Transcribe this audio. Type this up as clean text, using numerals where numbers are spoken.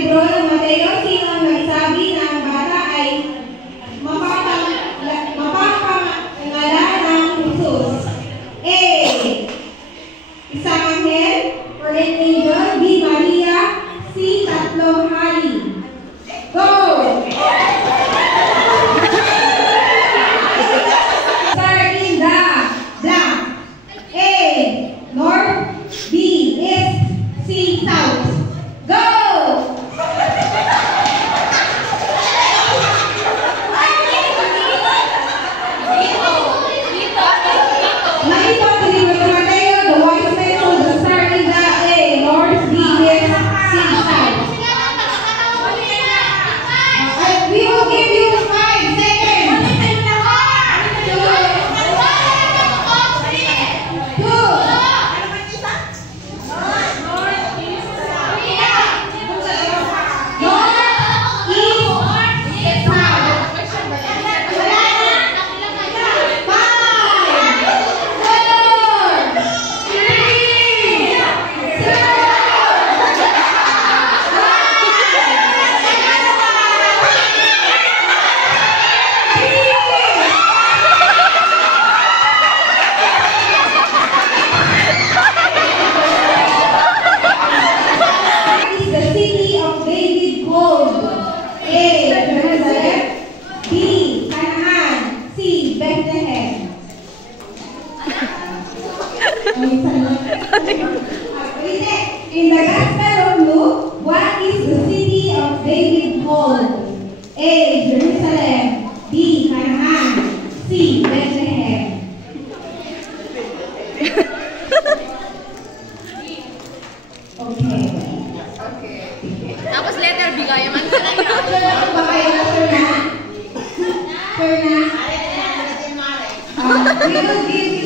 libro ng Mateo, sino ang nagsabi na ang bata ay mapapangalan ng Jesus? A. Isang anghel or an angel. B. Maria. C. Tatlong hari. Go! Start in the blank. A. North. B. East. C. South. Go! In the Gospel of Luke, what is the city of David called? A. Jerusalem. B. Canaan. C. Bethlehem. Okay. Tapos letter B kaya man. Sure ba kayo? Sure na? Sure na? We will give